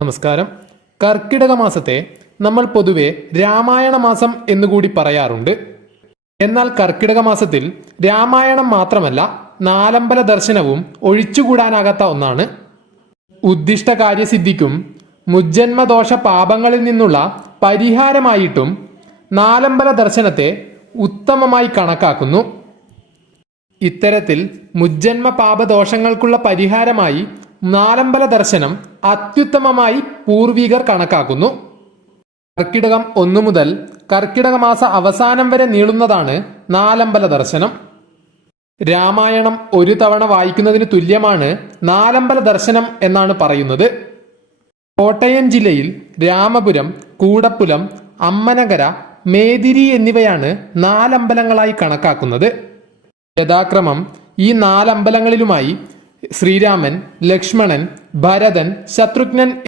നമസ്കാരം. കർക്കിടക മാസത്തെ നമ്മൾ പൊതുവെ രാമായണ മാസം എന്നുകൂടി പറയാറുണ്ട്. എന്നാൽ കർക്കിടക മാസത്തിൽ രാമായണം മാത്രമല്ല, നാലമ്പല ദർശനവും ഒഴിച്ചുകൂടാനാകാത്ത ഒന്നാണ്. ഉദ്ദിഷ്ട കാര്യസിദ്ധിക്കും മുജ്ജന്മദോഷ പാപങ്ങളിൽ നിന്നുള്ള പരിഹാരമായിട്ടും നാലമ്പല ദർശനത്തെ ഉത്തമമായി കണക്കാക്കുന്നു. ഇത്തരത്തിൽ മുജ്ജന്മ പാപദോഷങ്ങൾക്കുള്ള പരിഹാരമായി നാലമ്പല ദർശനം അത്യുത്തമമായി പൂർവികർ കണക്കാക്കുന്നു. കർക്കിടകം 1 മുതൽ കർക്കിടക മാസ അവസാനം വരെ നീളുന്നതാണ് നാലമ്പല ദർശനം. രാമായണം ഒരു തവണ വായിക്കുന്നതിന് തുല്യമാണ് നാലമ്പല ദർശനം എന്നാണ് പറയുന്നത്. കോട്ടയം ജില്ലയിൽ രാമപുരം, കൂടപ്പുലം, അമ്മനകര, മേദിരി എന്നിവയാണ് നാലമ്പലങ്ങളായി കണക്കാക്കുന്നത്. യഥാക്രമം ഈ നാലമ്പലങ്ങളിലുമായി ശ്രീരാമൻ, ലക്ഷ്മണൻ, ഭരതൻ, ശത്രുഘ്നൻ